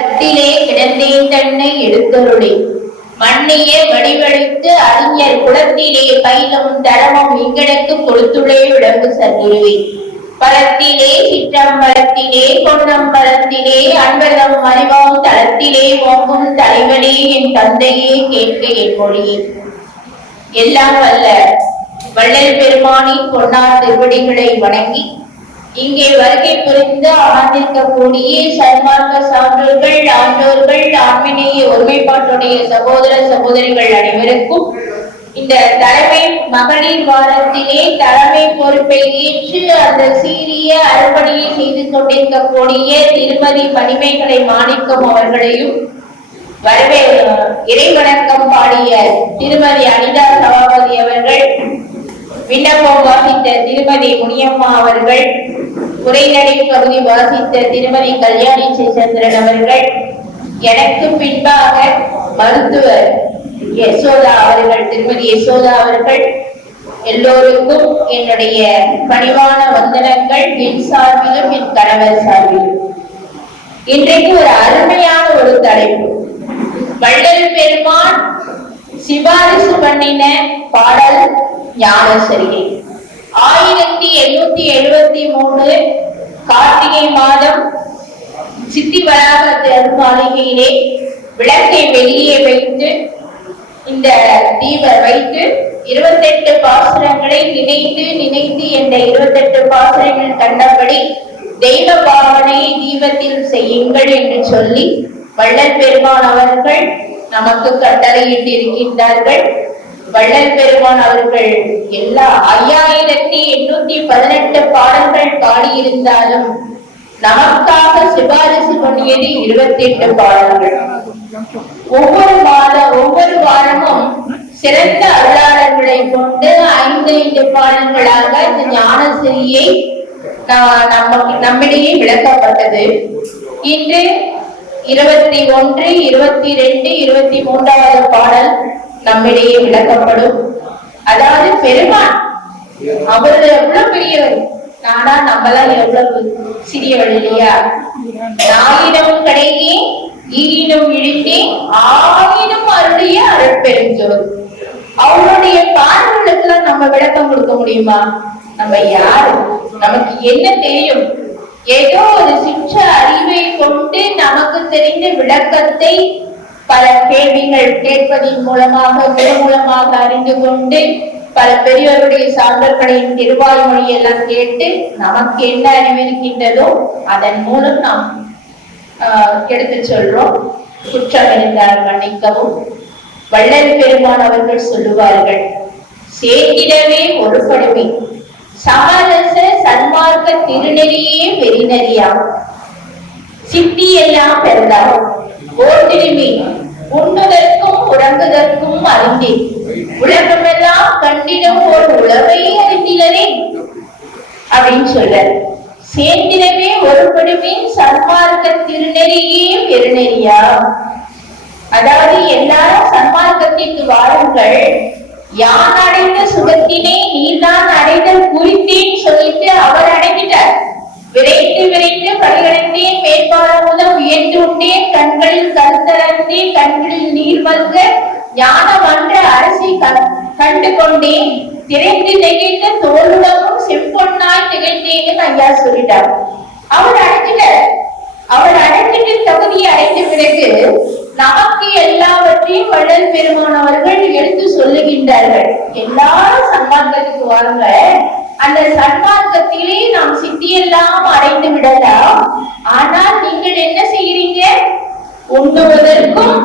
கத்திலே கிடந்தேன் தன்னை எடுத்தருளே. மண்ணிய வடிவழித்து அறிஞர் குளத்திலே பயிலும் தரமும் இங்கனுக்கு கொடுத்துளே விடம்பு சத்துருவே பரத்திலே சிற்றம்பலத்திலே பொன்னம்பலத்திலே அன்பதம் அறிவாம் தளத்திலே ஓங்கும் தலைவனே என் தந்தையே கேட்க என் மொழியே. எல்லாம் வல்ல வள்ளல் பெருமானின் பொன்னார் திருவடிகளை வணங்கி இங்கே வருகை புரிந்து அமர்ந்திருக்கக்கூடிய சன்மார்க்க சான்றோர்கள் ஆண்டோர்கள் ஆண்மினேய ஒருமைப்பாட்டுடைய சகோதர சகோதரிகள் அனைவருக்கும் இந்த தலைமை மகளிர் வாரத்திலே தலைமை பொறுப்பை ஏற்று அந்த சீரிய அறுபணியை செய்து கொண்டிருக்கக்கூடிய திருமதி மணிமைகளை மாணிக்கம் அவர்களையும் வரவே இறைவணக்கம் பாடிய திருமதி அனிதா சபாபதி அவர்கள் விண்ணப்பம் வாசித்த திருமதி முனியம்மா அவர்கள் உரைநடை பகுதி வாசித்த திருமதி கல்யாணி சந்திரன் அவர்கள் எனக்கு பின்பாக மருத்துவர் யசோதா அவர்கள் திருமதி யசோதா அவர்கள் எல்லோருக்கும் என்னுடைய பணிவான வந்தனங்கள் என் சார்பிலும் என் கணவர் சார்பிலும். இன்றைக்கு ஒரு அருமையான ஒரு தலைப்பு. வள்ளல் பெருமான் சிபாரிசு பண்ணின பாடல் ஞானசரிகை. ஆயிரத்தி எண்ணூத்தி எழுபத்தி மூணு கார்த்திகை மாதம் சித்தி வளாக திருமாளிகையிலே விளக்கை வெளியே வைத்து இந்த தீப வைத்து இருபத்தெட்டு பாசுரங்களை நினைத்து நினைத்து என்ற இருபத்தெட்டு பாசுரங்கள் கண்டபடி தெய்வ பாவனையை தீபத்தில் செய்யுங்கள் என்று சொல்லி வள்ளல் பெருமான் அவர்கள் நமக்கு கட்டளையிட்டிருக்கின்றார்கள். வள்ளல் பெருமான் அவர்கள் எல்லா ஐயாயிரத்தி எண்ணூத்தி பதினெட்டு பாடல்கள் பாடியிருந்தாலும் நமக்காக சிபாரிசு பண்ணியது இருபத்தி எட்டு பாடல்கள். ஒவ்வொரு மாத ஒவ்வொரு வாரமும் சிறந்த அருளாளர்களை கொண்டு ஐந்து ஐந்து பாடல்களாக இந்த ஞானசிரியை நமக்கு நம்மிடையே விளக்கப்பட்டது. இன்று இருபத்தி ஒன்று இருபத்தி ரெண்டு இருபத்தி மூன்றாவது பாடல் நம்மிடையே விளக்கப்படும். அதாவது பெருமான் அவரு எவ்வளவு பெரியவர் நானா நம்மதான் எவ்வளவு சிறியவள் இல்லையா ஆயிரம் கடையே ஈனும் இழிந்தே ஆயினும் அருடைய அருட்பெருஞ்சோர். அவருடைய பார்வைகளுக்கெல்லாம் நம்ம விளக்கம் கொடுக்க முடியுமா? நம்ம யாரு? நமக்கு என்ன தெரியும்? ஏதோ ஒரு சிற்ற அறிவை கொண்டு நமக்கு தெரிந்த விளக்கத்தை பல கேள்விகள் கேட்பதன் மூலமாக மூலமாக அறிந்து கொண்டு பல பெரியவருடைய சான்றர்களின் திருவாய்மொழி எல்லாம் கேட்டு நமக்கு என்ன அறிவிருக்கின்றதோ அதன் மூலம் நாம் எடுத்து சொல்றோம். குற்றம் இருந்தால் மன்னிக்கவும் வள்ளல் பெருமான் அவர்கள் சொல்லுவார்கள் சேர்ந்திடவே ஒருபடுமே. சமரச சன்மார்க்க திருநெறியே பெருநெறியாம் சித்தி எல்லாம் பெறலாம் ஓர்திருமி உண்ணுதற்கும் உறங்குதற்கும் அறிந்தேன் உலகமெல்லாம் கண்டிடம் ஒரு உழவை அறிந்திலனே. அப்படின்னு சொல்ற சேர்ந்திடவே ஒருபடுமின் சன்மார்க்க திருநெறியே பெருநெறியா? அதாவது எல்லாரும் சன்மார்க்கத்திற்கு வாருங்கள். யான் அடைந்த சுகத்தினை நீதான் அடைதல் குறித்தேன் சொல்லிட்டு அவர் அடைஞ்சிட்டார். விரைந்து விரைந்து பரிகணித்தேன் மேற்பாடு முதல் உயர்ந்து கண்களில் கருத்தரந்தேன் கண்களில் நீர் வந்து ஞானம் அன்ற அரசி கண்டு கொண்டேன் திரைந்து நெகிழ்ந்த தோளுடமும் செம்பொன்னாய் திகைத்தேன்னு ஐயா சொல்லிட்டார். அவர் அடைஞ்சிட்டார். அவர் அடைஞ்சிட்டு தகுதியை அடைந்த பிறகு நமக்கு எல்லாவற்றையும் வள்ளல் பெருமானவர்கள் எடுத்து சொல்லுகின்றார்கள். எல்லாரும் சன்மார்க்கத்துக்கு வாங்க அந்த சன்மார்க்கத்திலே நாம் சித்தியெல்லாம் அடைந்து விடலாம். ஆனால் நீங்கள் என்ன செய்கிறீங்க? உண்ணுவதற்கும்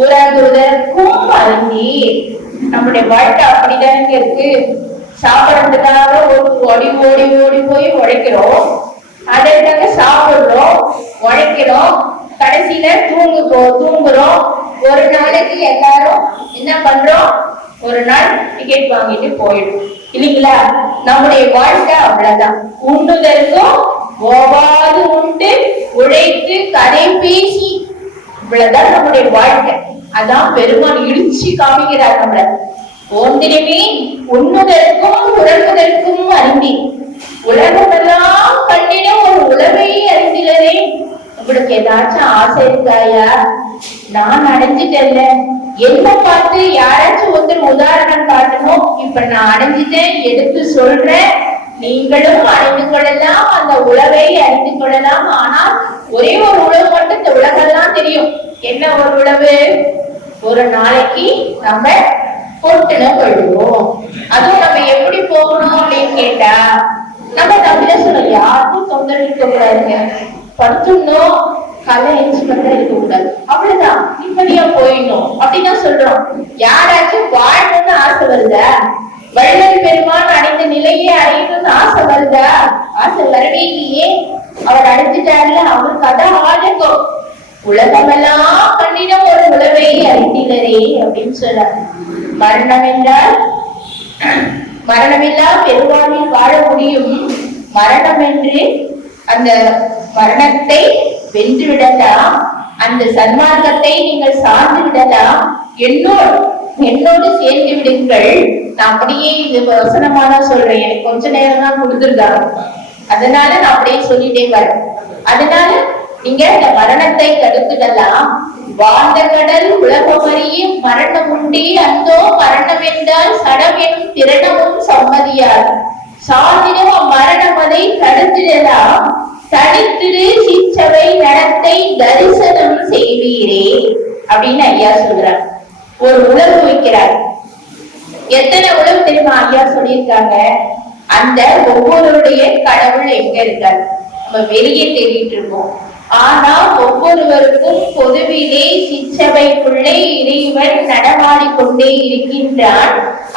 உறங்குவதற்கும் அருந்தி நம்முடைய வாழ்க்கை அப்படிதான் இருக்கு. சாப்பிடறதுக்காக ஒரு ஓடி ஓடி ஓடி போய் உழைக்கிறோம். அதற்காக சாப்பிடுறோம் உழைக்கிறோம். கடைசியில தூங்கு தூங்குறோம். ஒரு நாளைக்கு எல்லாரும் என்ன பண்றோம்? ஒரு நாள் டிக்கெட் வாங்கிட்டு போயிடும் இல்லைங்களா? நம்முடைய வாழ்க்கை அவ்வளவுதான். உண்ணுதற்கும் ஓவாது உண்டு உழைத்து கதை பேசி இவ்வளவுதான் நம்முடைய வாழ்க்கை. அதான் பெருமான் இடிச்சு காமிக்கிறார் நம்மள. ஓந்திரமே உண்ணுதற்கும் உறங்குதற்கும் அறிந்தி உலகமெல்லாம் கண்டிட ஒரு உலகை அறிந்திலரே உங்களுக்கு ஏதாச்சும் ஆசை இருக்காயா நான் அடைஞ்சிட்டேன்ல. என்ன பார்த்து யாராச்சும் ஒருத்தர் உதாரணம் காட்டணும். இப்ப நான் அடைஞ்சிட்டேன் எடுத்து சொல்றேன். நீங்களும் அறிந்து கொள்ளலாம் அந்த உலகை அறிந்து கொள்ளலாம். ஆனால் ஒரே ஒரு உழவு மட்டும் இந்த உலகெல்லாம் தெரியும். என்ன ஒரு உழவு ஒரு நாளைக்கு நம்ம பொட்டுன கொள்வோம் அதுவும் நம்ம எப்படி போகணும் அப்படின்னு கேட்டா நம்ம தமிழ சொல்லணும் யாருக்கும் தொந்தரவு கூடாதுங்க படுத்துடணும். கலை இன்ஸ்ட்ருமெண்ட் இருக்க கூடாது அவ்வளவுதான். இப்படியா போயிடணும் அப்படின்னு தான் சொல்றோம். யாராச்சும் வாழணும்னு ஆசை வருதா? வள்ளல் பெருமான் அடைந்த நிலையே அடையணும்னு ஆசை வருதா? ஆசை வரவே இல்லையே. அவர் அடைஞ்சிட்டாருல அவருக்கு அதான் ஆழக்கம் உலகமெல்லாம் கண்ணிடம் ஒரு உலகை அறிந்திலரே அப்படின்னு சொல்றார். மரணம் என்றால் மரணமில்லா பெருவாழ்வில் வாழ முடியும். மரணம் என்று அந்த மரணத்தை வென்று விடலாம் அந்த சன்மார்க்கத்தை நீங்கள் சார்ந்து விடலாம். என்னோடு என்னோடு சேர்ந்து விடுங்கள். நான் அப்படியே இது வசனமா தான் சொல்றேன். எனக்கு கொஞ்ச நேரம் தான் கொடுத்துருக்காங்க. அதனால நான் அப்படியே சொல்லிட்டே வரேன் அதனால நீங்க இந்த மரணத்தை தடுத்துடலாம். வாழ்ந்த கடல் உலகமறிய மரணம் உண்டே. அந்தோ மரணம் என்றால் சடம் எனும் திரணமும் சம்மதியார் சாதினம் அம்மரணம் அதை தடுத்திடலாம். தனித்திடு சிச்சவை நடத்தை தரிசனம் செய்வீரே அப்படின்னு ஐயா சொல்றார். ஒரு உழவு வைக்கிறார். எத்தனை உழவு தெரியுமா ஐயா சொல்லியிருக்காங்க? அந்த ஒவ்வொருடைய கடவுள் எங்க இருக்கார்? நம்ம வெளியே தேடிட்டு இருக்கோம். ஆனா ஒவ்வொருவருக்கும் பொதுவிலே சிச்சபைக்குள்ளே இறைவன் நடமாடிக்கொண்டே இருக்கின்றான்.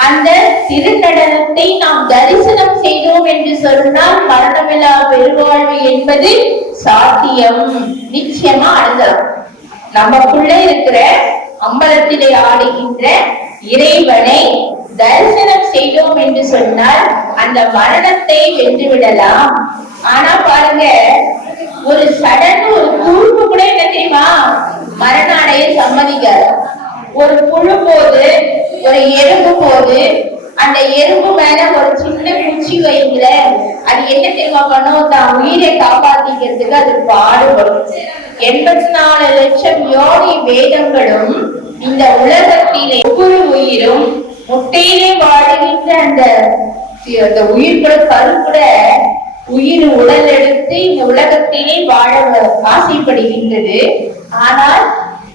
அந்த திருநடனத்தை நாம் தரிசனம் செய்தோம் என்று சொன்னால் மரணமில்லா பெருவாழ்வு என்பது சாத்தியம். நிச்சயமா அடைந்தலாம் நமக்குள்ள இருக்கிற அம்பலத்திலே ஆடுகின்ற இறைவனை தரிசனம் செய்தோம் என்று சொன்னால் அந்த மரணத்தை வென்று விடலாம். ஆனா பாருங்க ஒரு சடன் ஒரு துருப்பு கூட என்ன தெரியுமா? மரணாடைய சம்மதிக்காது. ஒரு புழு போது ஒரு எறும்பு போது அந்த எறும்பு மேல ஒரு சின்ன குச்சி வைங்கள அது என்ன தெரியுமா பண்ணும்? தான் உயிரை காப்பாத்திக்கிறதுக்கு அது பாடுபடும். எண்பத்தி நாலு லட்சம் யோனி வேதங்களும் இந்த உலகத்திலே ஒவ்வொரு உயிரும் முட்டையிலே வாழ்கின்ற அந்த அந்த உயிர் கூட கரு கூட உயிர் உடல் எடுத்து இந்த உலகத்திலே வாழ ஆசைப்படுகின்றது ஆனால்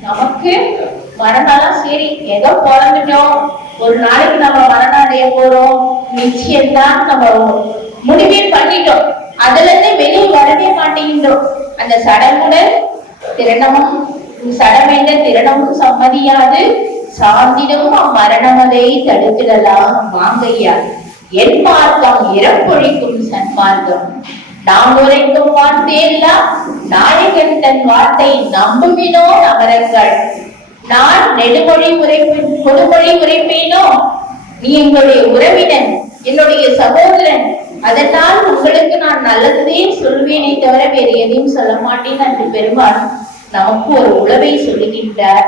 நமக்கு மரணம் சரி. ஏதோ பிறந்துட்டோம். ஒரு நாளைக்கு நம்ம மரணம் அடைய போறோம். நிச்சயம்தான் நம்ம முடிவே பண்ணிட்டோம். அதுல இருந்து வெளியே வரவே மாட்டேங்கின்றோம். அந்த சடங்குடன் திருணமும் சடம் என்ற திருணமும் சம்மதியாது. சாந்திடமும் அம்மரணமதை தடுத்திடலாம். வாங்கையா என் மார்க்கம் இறப்பொழிக்கும் சன்மார்க்கம். நாம் உரைக்கும் வார்த்தையெல்லாம் நாயகன் தன் வார்த்தை நம்புமினோ நகரங்கள். நான் நெடுமொழி உரைப்பின் கொடுமொழி உரைப்பேனோ? நீ எங்களுடைய உறவினன் என்னுடைய சகோதரன். அதனால் உங்களுக்கு நான் நல்லதே சொல்வேனே தவிர வேறு எதையும் சொல்ல மாட்டேன் என்று பெருமான். நமக்கு ஒரு உளவை சொல்லுகின்றார்.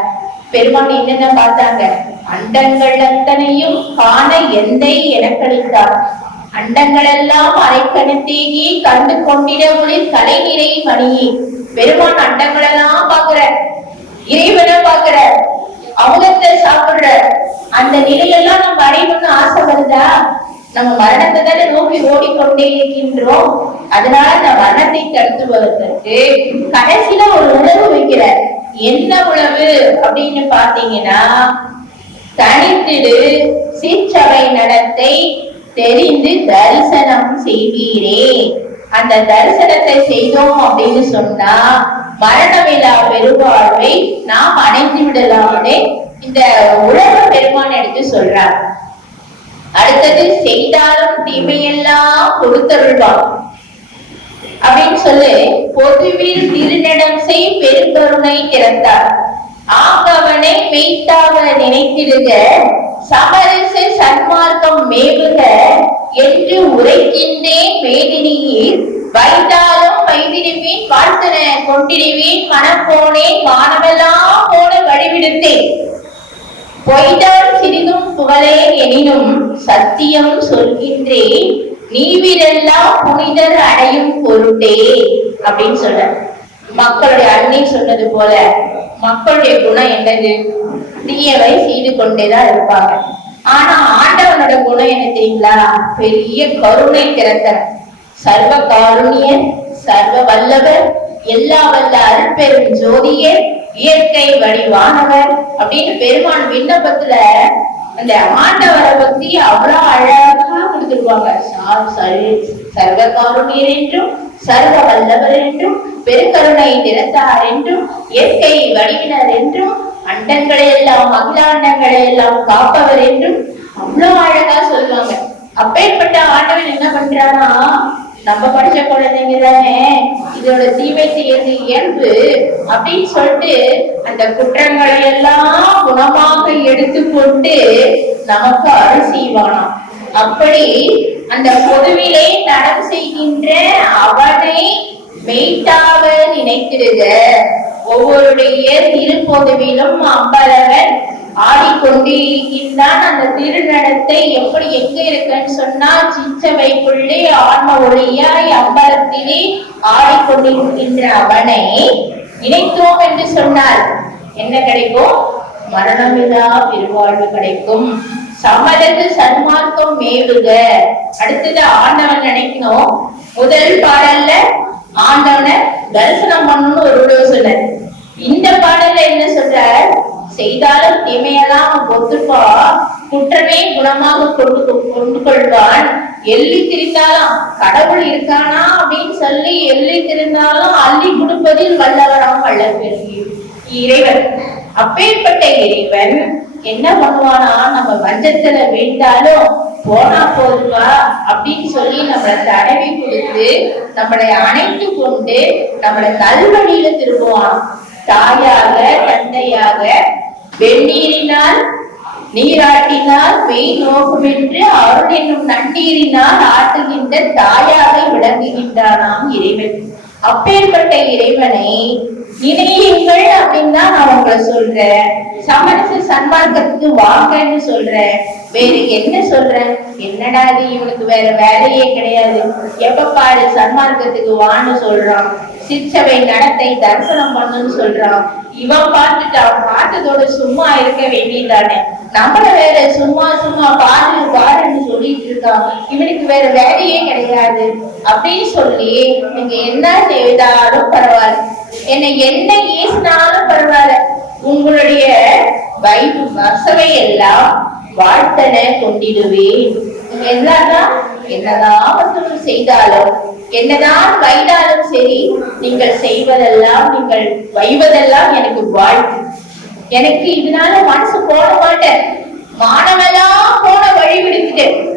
பெருமான் என்னென்ன பார்த்தாங்க? அண்டங்கள் அத்தனையும் காண எந்தை எனக்களித்தார் அண்டங்கள் எல்லாம் அரைக்கணத்தேகி கண்டு கொண்டிட ஒளி கலை நிறை மணியே. பெருமான் அண்டங்கள் எல்லாம் பாக்குற இறைவனை பாக்குற அமுதத்தை சாப்பிடுற அந்த நிலையெல்லாம் நம்ம அடையணும்னு ஆசை வருதா? நம்ம மரணத்தை தானே நோக்கி ஓடிக்கொண்டே இருக்கின்றோம். அதனால அந்த மரணத்தை தடுத்துவதற்கு கடைசியில ஒரு உணவு வைக்கிறார். என்ன உணவு அப்படின்னு பாத்தீங்கன்னா தனித்திடு சீச்சபை நடத்தை தெரிந்து தரிசனம் செய்வீரே. அந்த தரிசனத்தை செய்தோம் அப்படின்னு சொன்னா மரணமில்லா பெருவாழ்வை நாம் அடைந்து விடலாம்னு இந்த உலக பெருமான் எடுத்து சொல்றார். அடுத்தது செய்தாலும் தீமையெல்லாம் கொடுத்தருள்வான் அப்படின்னு சொல்லு பொதுவில் திருநடம் செய் பெருங்கருணை திறந்தார். ஆகவனை மெய்த்தாக நினைத்திடுக. சமரச சன்மார்க்கம் மேவுக. என்று உரைக்கின்றேன் மேதினியில் வைத்தாலும் வைத்திடுவேன் வாழ்த்தன கொண்டிடுவேன் மனம் போனேன் வானமெல்லாம் போன வழிவிடுத்தேன். பொய்தான் சிறிதும் புகழே எனினும் சத்தியம் சொல்கின்றேன் நீவிரெல்லாம் புனிதர் அடையும் பொருட்டே அப்படின்னு சொல்ற மக்களுடைய அண்ணி சொன்னது போல மக்களுடைய குணம் என்னது? தீயவை செய்து கொண்டேதான் இருப்பாங்க. ஆனா ஆண்டவனோட குணம் என்ன தெரியுங்களா? பெரிய கருணை திறத்தர் சர்வ காருணிய சர்வ வல்லவர் எல்லா வல்ல அருட்பெரும் ஜோதியே இயற்கை வடிவானவர் அப்படின்னு பெருமான் விண்ணப்பத்துல அந்த ஆண்டவரை பத்தி அவ்வளவு அழகா சொல்லுவாங்க சா- சரி- சர்வ என்றும் சர்வ வல்லவர் என்றும் பெருக்கருணை நிறத்தார் என்றும் இயற்கை வடிவினர் என்றும் அண்டங்களை எல்லாம் அகிலாண்டங்களை எல்லாம் காப்பவர் என்றும் அவ்வளவு அழகா சொல்லுவாங்க. அப்பேற்பட்ட ஆண்டவன் என்ன பண்றானா நம்ம படிச்ச குழந்தைங்க தானே இதோட தீமை செய்யறது இயல்பு அப்படின்னு சொல்லிட்டு அந்த குற்றங்களை எல்லாம் குணமாக எடுத்துக்கொண்டு நமக்கு அருள் செய்வானாம். அப்படி அந்த பொதுவிலே நடம் செய்கின்ற அவனை மெய்ட்டாவ நினைக்கிறது ஒவ்வொருடைய திருப்பொதுவிலும் அம்பலவன் ஆடிக்கொண்டு இருக்கின்றான் அந்த திருநடத்தை எப்படி எங்க இருக்குன்னு சொன்னா சிச்சவைக்குள்ளே ஆன்ம ஒளியாய் அம்பலத்திலே ஆடிக்கொண்டிருக்கின்ற அவனை நினைத்தோம் என்று சொன்னார் என்ன கிடைக்கும்? மரணமில்லா பெருவாழ்வு கிடைக்கும். சமரது சன்மார்க்கம் மேவுக அடுத்தது ஆண்டவன் நினைக்கணும். முதல் பாடல்ல ஆண்டவனை தரிசனம் பண்ணணும்னு ஒரு உறவு இந்த பாடல்ல என்ன சொல்ற செய்தாலும் தீமையெல்லாம் அவன் ஒத்துப்பா. குற்றமே குணமாக கொண்டு கொண்டு கொள்வான். எள்ளி திரிந்தாலும் கடவுள் இருக்கானா அப்படின்னு சொல்லி எள்ளி திரிந்தாலும் அள்ளி கொடுப்பதில் வல்லவராம் வல்ல பெருகி இறைவன். அப்பேற்பட்ட இறைவன் என்ன பண்ணுவானா? நம்ம வஞ்சத்துல வீழ்ந்தாலும் போனா போதுவா அப்படின்னு சொல்லி நம்மளை தடவி கொடுத்து நம்மளை அணைத்து கொண்டு நம்மளை நல்வழியில திரும்புவான். தாயாக தந்தையாக வெந்நீரினால் நீராட்டினால் மெய் நோக்குமென்று அருள் என்னும் நன்னீரினால் ஆட்டுகின்ற தாயாக விளங்குகின்றானாம் இறைவன். அப்பேற்பட்ட இறைவனை இணையுங்கள் அப்படின்னு தான் நான் உங்களை சொல்றேன். சமரச சன்மார்க்கத்துக்கு வாங்கன்னு சொல்றேன். வேறு என்ன சொல்றேன்? என்னடா இது இவனுக்கு வேற வேலையே கிடையாது. எப்ப பாரு சன்மார்க்கத்துக்கு வான்னு சொல்றான். சிற்சபை நடத்தை தரிசனம் பண்ணுன்னு சொல்றான். இவன் பார்த்துட்டான் பார்த்ததோட சும்மா இருக்க வேண்டியதானே நம்மள வேற சும்மா சும்மா பாரு பாருன்னு சொல்லிட்டு இருக்கான். இவனுக்கு வேற வேலையே கிடையாது. அப்படின்னு சொல்லி நீங்க என்ன செய்தாலும் பரவாயில்ல. என்னை என்ன ஏசினாலும் பரவாயில்ல. உங்களுடைய வைப்பு வசவை எல்லாம் வாழ்த்தனை கொண்டிடுவேன். நீங்க என்னதான் வசூல் செய்தாலும் என்னதான் வைத்தாலும் சரி நீங்கள் செய்வதெல்லாம் நீங்கள் வைவதெல்லாம் எனக்கு வாழ்த்து. எனக்கு இதனால மனசு போட மாட்டேன். மானமெல்லாம் போன வழி விடுத்துட்டு.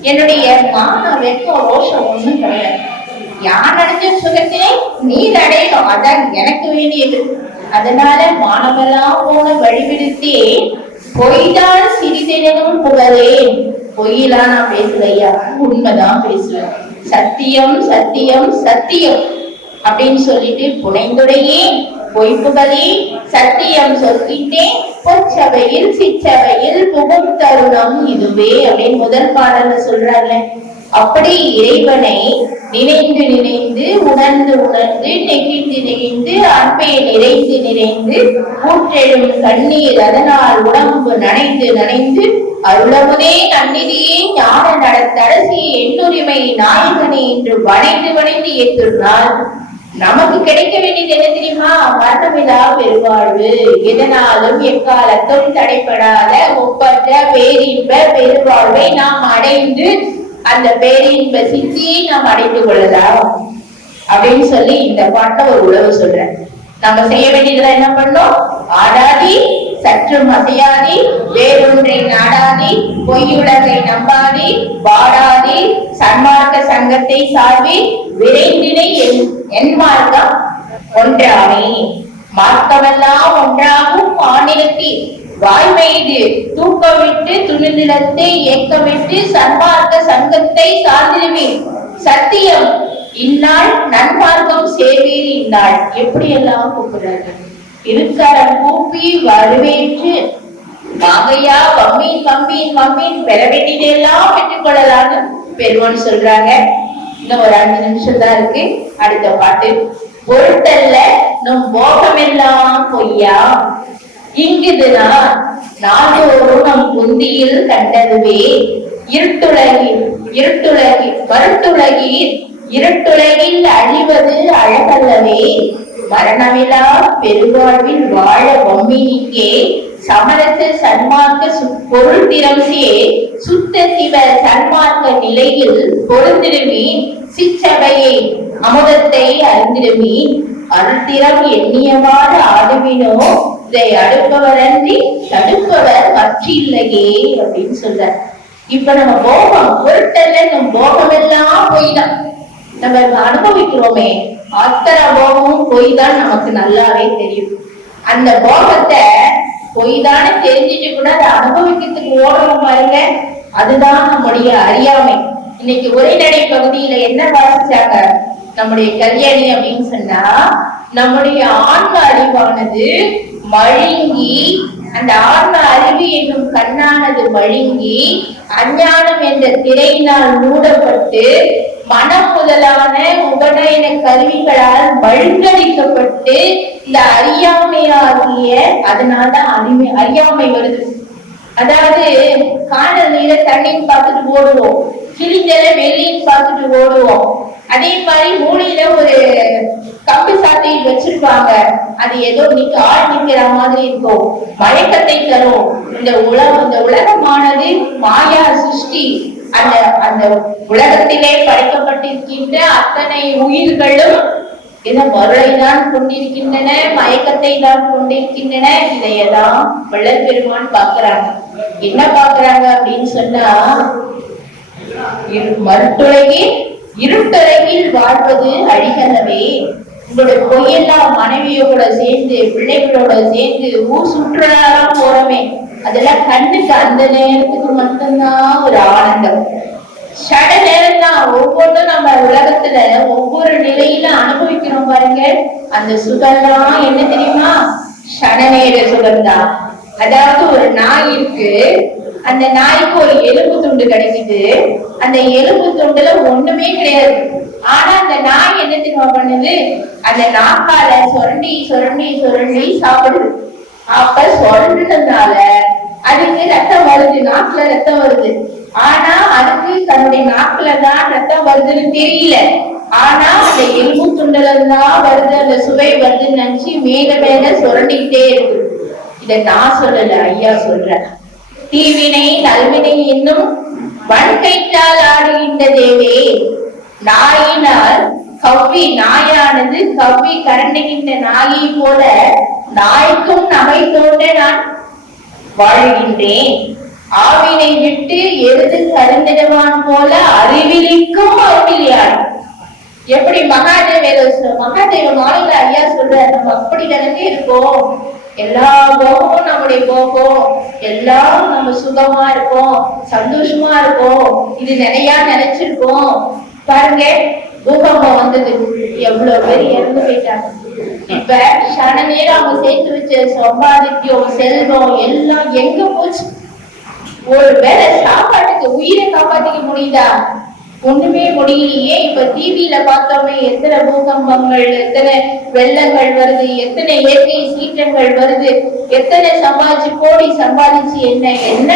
என்னுடைய மான வெக்கம் ரோஷம் ஒண்ணும் கிடையாது. யார் அடைஞ்ச சுகத்தினை நீ அடையணும். அதான் எனக்கு வேண்டியது. அதனால மானமெல்லாம் போன வழிவிடுத்தே பொய்தான் சிறிதெனும் புகழேன். பொய்யெல்லாம் நான் பேசல ஐயா? உண்மைதான் பேசுவேன். சத்தியம் சத்தியம் சத்தியம் அப்படின்னு சொல்லிட்டு புனைந்துடையே பொய்ப்புகளே சத்தியம் சொல்லிட்டேன் பொற்சபையில் சிச்சவையில் புகும் தருணம் இதுவே அப்படின்னு முதல் பாடல்ல சொல்றாங்க அப்படி இறைவனை நினைந்து நினைந்து உணர்ந்து உணர்ந்து நெகிழ்ந்து நெகிழ்ந்து அன்பே நிறைந்து நிறைந்து ஊற்றெழும் கண்ணீர் அதனால் உடம்பு நனைந்து நனைந்து அருளமுதே நன்னிதியே ஞான நடத்தரசி எண்ணுரிமை நாயகனே என்று வணைந்து வணைந்து ஏற்றுள்ளார். நமக்கு கிடைக்க வேண்டியது என்ன தெரியுமா? மரணமிதா பெருவாழ்வு. எதனாலும் எக்காலத்தும் தடைப்படாத ஒப்பற்ற பேரின்ப பெருவாழ்வை நாம் அடைந்து அந்த பேரின்ப சித்தியை நாம் அடைந்து கொள்ளலாம். அப்படின்னு சொல்லி இந்த பாட்டை ஒரு உழவு சொல்றேன் நம்ம செய்ய வேண்டியதுல என்ன பண்ணோம்? ஆடாதி சற்றும் அசையாதி வேறொன்றை நாடாதி பொய்யுலகை நம்பாதி வாடாதி சன்மார்க்க சங்கத்தை சார்பி விரைந்தினை என்- என் மார்க்கம் ஒன்றாமே. மார்க்கமெல்லாம் ஒன்றாகும் மாநிலத்தில் வாய்மைது தூக்கவிட்டு துணிநிலத்தை ஏக்கமிட்டு சன்மார்க்க சங்கத்தை சார்ந்திருவேன் சத்தியம் இந்நாள் நன்மார்க்கம் சேவீர் இந்நாள். எப்படி எல்லாம் கூப்பிடுறாங்க இருக்கரம் கூப்பி வரவேற்று மகையா வம்மீன் வம்மீன் வம்மீன் பெற வேண்டியதெல்லாம் பெற்றுக் கொள்ளலாம்னு பெருமான் சொல்றாங்க. இன்னும் ஒரு அஞ்சு நிமிஷம் தான் இருக்கு. அடுத்த பாட்டு பொருட்டல்ல நம் போகமெல்லாம் பொய்யா? இங்குதுதான் நாள்தோறும் நம் புந்தியில் கண்டதுவே. இருட்டுலகில் இருட்டுலகில் மருட்டுலகில் இருட்டுலகில் அழிவது அழகல்லவே. மரணமிலா பெருவாழ்வில் வாழ வம்மினிக்கே சமரச சன்மார்க்க சு- பொருள் திரம்சியே சுத்த சிவ சன்மார்க்க நிலையில் பொருந்திருமீன் சிச்சபையை அமுதத்தை அறிந்திருமீன் அருத்திரம் எண்ணியவாறு ஆடுவினோ இதை அடுப்பவரன்றி தடுப்பவர் மற்றில்லையே அப்படின்னு சொல்றார். இப்ப நம்ம போகம் பொருட்டல்ல நம்ம போகம் எல்லாம் போயிடும் நம்ம அனுபவிக்கிறோமே அத்தனை போகமும் பொய் தான் நமக்கு நல்லாவே தெரியும். அந்த போகத்தை பொய் தானே தெரிஞ்சுட்டு கூட அதை அனுபவிக்கிறதுக்கு ஓடுறோம் பாருங்க. அதுதான் நம்முடைய அறியாமை. இன்னைக்கு உரைநடை பகுதியில என்ன வாசிச்சாங்க? நம்முடைய கல்யாணி அப்படின்னு சொன்னா நம்முடைய ஆன்ம அறிவானது மழுங்கி அந்த ஆன்ம அறிவு என்னும் கண்ணானது மழுங்கி அஞ்ஞானம் என்ற திரையினால் மூடப்பட்டு மனம் முதலான உபநயன கருவிகளால் வழுக்கடிக்கப்பட்டு இந்த அறியாமையாகிய அதனால அறிமை அறியாமை வருது. அதாவது காணல் நீரை தண்ணின்னு பார்த்துட்டு ஓடுவோம். கிழிஞ்சல வெள்ளின்னு பார்த்துட்டு ஓடுவோம். அதே மாதிரி மூலியில ஒரு கம்பு சாத்தை வச்சிருப்பாங்க. அது ஏதோ நீங்க ஆள் நிக்கிற மாதிரி இருக்கும். மயக்கத்தை தரும். இந்த உலகம் இந்த உலகமானது மாயா சிருஷ்டி. அந்த அந்த உலகத்திலே படைக்கப்பட்டிருக்கின்ற அத்தனை உயிர்களும் என்ன மருளை தான் கொண்டிருக்கின்றன மயக்கத்தை தான் கொண்டிருக்கின்றன. இதையெல்லாம் வள்ளல் பெருமான் பாக்குறாங்க என்ன பாக்குறாங்க அப்படின்னு சொன்னா இரு- மருட்டுலகில் இருட்டுலகில் வாழ்வது அழிகலவே உங்களுடைய பொய்யெல்லாம் மனைவியோட சேர்ந்து பிள்ளைகளோட சேர்ந்து ஊர் சுற்றுலா போறமே. அதெல்லாம் கண்ணுக்கு அந்த நேரத்துக்கு மட்டும்தான் ஒரு ஆனந்தம் சட நேரம் தான் ஒவ்வொன்றும் நம்ம உலகத்துல ஒவ்வொரு நிலையில அனுபவிக்கிறோம் பாருங்க அந்த சுகம்லாம் என்ன தெரியுமா சட நேர சுகம்தான் அதாவது ஒரு நாய் இருக்கு அந்த நாய்க்கு ஒரு எலும்பு துண்டு கிடைக்குது அந்த எலும்பு துண்டுல ஒண்ணுமே கிடையாது ஆனா அந்த நாய் என்ன தெரியுமா பண்ணுது அந்த நாக்கால சுரண்டி சுரண்டி சுரண்டி சாப்பிடுது அப்ப சுரண்டுனதுனால அதுக்கு ரத்தம் வருது நாக்குல ரத்தம் வருது. ஆனா அதுக்கு தன்னுடைய நாக்குல தான் ரத்தம் வருதுன்னு தெரியல. ஆனா அந்த எலும்பு துண்டலந்தான் தான் வருது அந்த சுவை வருதுன்னு நினைச்சு மேல மேல சுரண்டிக்கிட்டே இருக்கு. இத நான் சொல்லல ஐயா சொல்றேன் தீவினை நல்வினை என்னும் வன்கைத்தால் ஆடுகின்ற தேவே நாயினால் கவ்வி நாயானது கவ்வி கரண்டுகின்ற நாயை போல நாய்க்கும் நகை தோன்ற நான் வாழ்கின்றேன். ஆவினை விட்டு எருது கருந்திடுவான் போல அறிவிலிக்கும் அருளியான் எப்படி மகாதேவ மகாதேவ மாநில ஐயா சொல்றாரு நம்ம அப்படி தானே இருக்கோம். எல்லா போகமும் நம்முடைய போகும் எல்லாரும் நம்ம சுகமா இருக்கோம் சந்தோஷமா இருக்கோம் இது நிறையா நினைச்சிருக்கோம். பாருங்க பூகம்பம் வந்தது. எவ்வளவு பேர் இறந்து போயிட்டாங்க. இப்ப சன நேரம் அவங்க சேர்த்து வச்ச சம்பாதிக்கம் செல்வம் எல்லாம் எங்க போச்சு? ஒரு வேலை சாப்பாட்டுக்கு உயிரை காப்பாத்திக்க முடியுதா? ஒண்ணுமே முடியலையே. இப்ப டிவியில பார்த்தோமே எத்தனை பூகம்பங்கள் எத்தனை வெள்ளங்கள் வருது எத்தனை இயற்கை சீற்றங்கள் வருது எத்தனை சம்பாதிச்சு கோடி சம்பாதிச்சு என்ன என்ன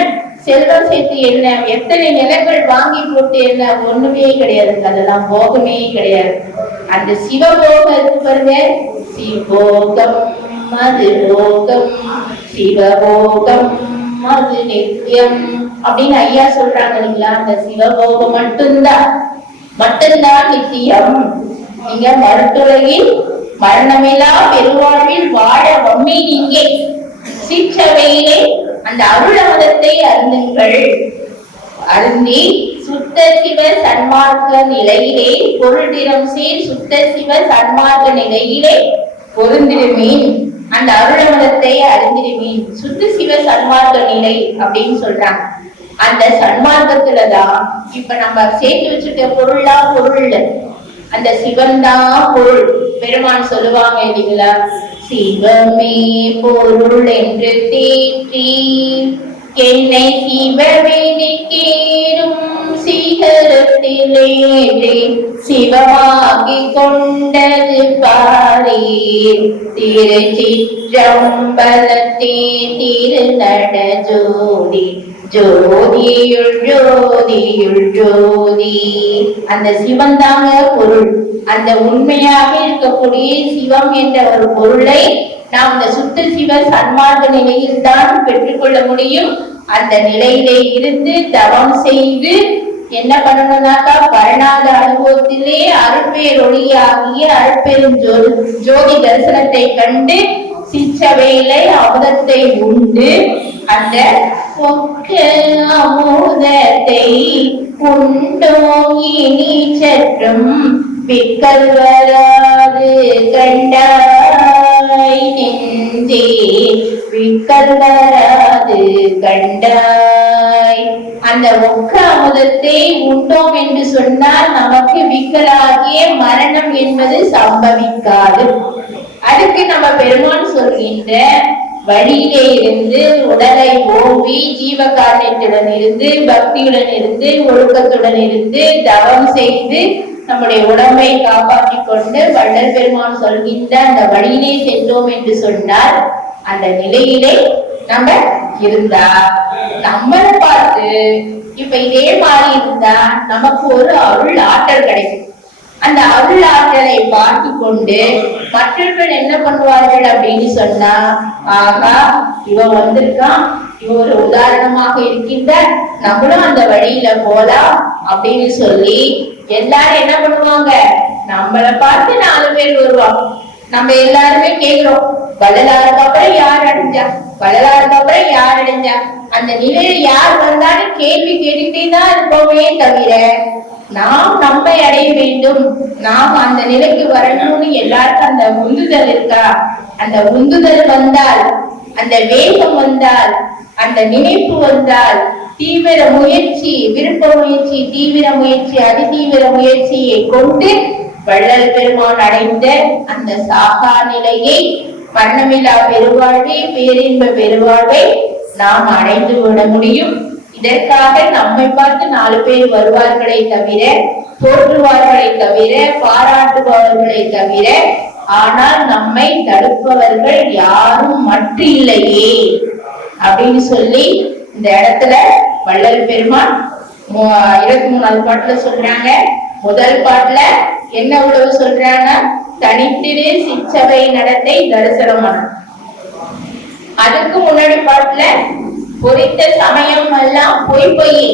செல்வம் சேர்த்து என்ன? எத்தனை நிலங்கள் வாங்கி போட்டு என்ன ஒண்ணுமே கிடையாது அதெல்லாம் போகமே கிடையாது. அந்த சிவபோகம் இருக்கு பாருங்க. சிவோகம் மது லோகம் சிவபோகம் மது நித்தியம் அப்படின்னு ஐயா சொல்றாங்க இல்லைங்களா? அந்த சிவபோகம் மட்டும்தான். மட்டும்தான் நித்தியம். நீங்க மருத்துவரையில் மரணமில்லா பெருவாழ்வில் வாழ வம்மி நீங்கே. சீச்சவையிலே அந்த அருளமதத்தை அறிந்துங்கள். அருந்தி சுத்த சிவ சன்மார்க்க நிலையிலே பொருளிடம் சேர் சுத்த சிவ சன்மார்க்க நிலையிலே பொருந்திருமீன் அந்த அருளமதத்தை அறிந்திருமீன் சுத்த சிவ சன்மார்க்க நிலை அப்படின்னு சொல்றாங்க. அந்த சன்மார்க்கத்துலதான் இப்ப நம்ம சேர்த்து வச்சுட்ட பொருளா பொருள் அந்த சிவன் தான் பொருள். பெருமான் சொல்லுவாங்க இல்லைங்களா? சிவமே பொருள் என்று தேற்றி என்னை சிவவேணி கேடும் ஸ்ரீஹரத்திலேறி சிவமாகிக் கொண்டது பாரீர். திருச்சிற்றம்பலத்தே திருநட ஜோதி ஜோதியுள் ஜோதியுள் ஜோதி. அந்த சிவன் தாங்க பொருள். அந்த உண்மையாக இருக்கக்கூடிய சிவம் என்ற ஒரு பொருளை நாம் இந்த சுத்த சிவ சன்மார்க்க நிலையில் தான் பெற்றுக்கொள்ள முடியும். அந்த நிலையிலே இருந்து தவம் செய்து என்ன பண்ணணும்னாக்கா பரணாத அனுபவத்திலே அருட்பேரொளியாகிய அருட்பெரும் அருப்பெரும் ஜோதி தரிசனத்தை கண்டு சிச்சவேலை அமுதத்தை உண்டு. அந்த பொக்க அமுதத்தை உண்டோம் இனி சற்றும் பிக்கல் வராது. கண்டாய் நெஞ்சே பிக்கல் வராது. கண்டாய். அந்த ஒக்க அமுதத்தை உண்டோம் என்று சொன்னால் நமக்கு விக்கலாகிய மரணம் என்பது சம்பவிக்காது. அதுக்கு நம்ம பெருமான் சொல்கின்ற வழியிலே இருந்து உடலை ஓவி ஜீவகாரணத்துடன் இருந்து பக்தியுடன் இருந்து ஒழுக்கத்துடன் இருந்து தவம் செய்து நம்முடைய உடம்பை காப்பாற்றிக் கொண்டு வள்ளல் பெருமான் சொல்கின்ற அந்த வழியிலே சென்றோம் என்று சொன்னால் அந்த நிலையிலே நம்ம இருந்தா நம்மளை பார்த்து இப்ப இதே மாதிரி இருந்தா நமக்கு ஒரு அருள் ஆற்றல் கிடைக்கும். அந்த அருள் ஆற்றலை பார்த்து கொண்டு மற்றவர்கள் என்ன பண்ணுவார்கள் அப்படின்னு சொன்னா ஆகா இவன் வந்திருக்கான். இவன் ஒரு உதாரணமாக இருக்கின்ற நம்மளும் அந்த வழியில போலாம் அப்படின்னு சொல்லி எல்லாரும் என்ன பண்ணுவாங்க? நம்மள பார்த்து நாலு பேர் வருவாங்க. நம்ம எல்லாருமே கேக்குறோம் வள்ளலாருக்கு அப்புறம் யார் அடைஞ்சா? வள்ளலாருக்கு அப்புறம் யார் அடைஞ்சா? அந்த நிலையில யார் வந்தாலும் கேள்வி கேட்டுக்கிட்டே தான் இருப்போமே தவிர நாம் நம்மை அடைய வேண்டும். நாம் அந்த நிலைக்கு வரணும்னு எல்லாருக்கும் அந்த உந்துதல் இருக்கா? அந்த உந்துதல் வந்தால் அந்த வேகம் வந்தால் அந்த நினைப்பு வந்தால் தீவிர முயற்சி விருப்ப முயற்சி தீவிர முயற்சி அதிதீவிர முயற்சியை கொண்டு வள்ளல் பெருமான் அடைந்த அந்த சாகா நிலையை வண்ணமில்லா பெருவாழ்வை பேரின்ப பெருவாழ்வை நாம் அடைந்து விட முடியும். இதற்காக நம்மை பார்த்து நாலு பேர் வருவார்களே தவிர போற்றுவார்களே தவிர பாராட்டுபவர்களே தவிர ஆனால் நம்மை தடுப்பவர்கள் யாரும் மற்ற இல்லையே அப்படின்னு சொல்லி இந்த இடத்துல வள்ளல் பெருமான் இருபத்தி மூணாவது பாட்டுல சொல்றாங்க. முதல் பாட்டுல என்ன உழவு சொல்றாங்க தனித்திரு சிச்சவை நடத்தை தரிசனமான. அதுக்கு முன்னாடி பாட்டுல பொறித்த சமயம் எல்லாம் பொய் பொய்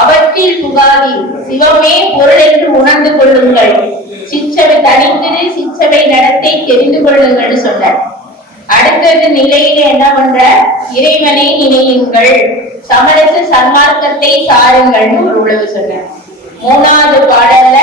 அவற்றில் புகாதி சிவமே பொருள் என்று உணர்ந்து கொள்ளுங்கள். சிச்சவை தனித்திரு சிச்சவை நடத்தை தெரிந்து கொள்ளுங்கள்னு சொன்னார். அடுத்தது நிலையில என்ன பண்ற? இறைவனை நினையுங்கள். சமரச சன்மார்க்கத்தை சாருங்கள்னு ஒரு உழவு சொன்னார். மூணாவது பாடல்ல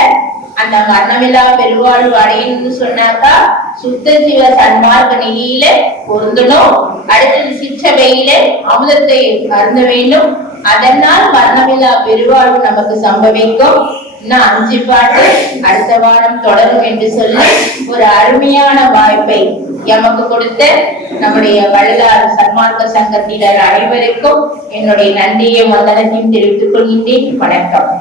அந்த மரணமில்லா பெருவாழ்வு அடையணும்னு சொன்னாக்கா சுத்த சன்மார்க்க நிலையில பொருந்தணும். அடுத்தது சிற்றவையில அமுதத்தை அருந்த வேண்டும். அதனால் மரணமில்லா பெருவாழ்வு நமக்கு சம்பவிக்கும். இன்னும் அஞ்சு பாட்டு அடுத்த வாரம் தொடரும் என்று சொல்லி ஒரு அருமையான வாய்ப்பை எமக்கு கொடுத்த நம்முடைய வள்ளலார் சன்மார்க்க சங்கத்தினர் அனைவருக்கும் என்னுடைய நன்றியை வந்தனத்தையும் தெரிவித்துக் கொள்கின்றேன். வணக்கம்.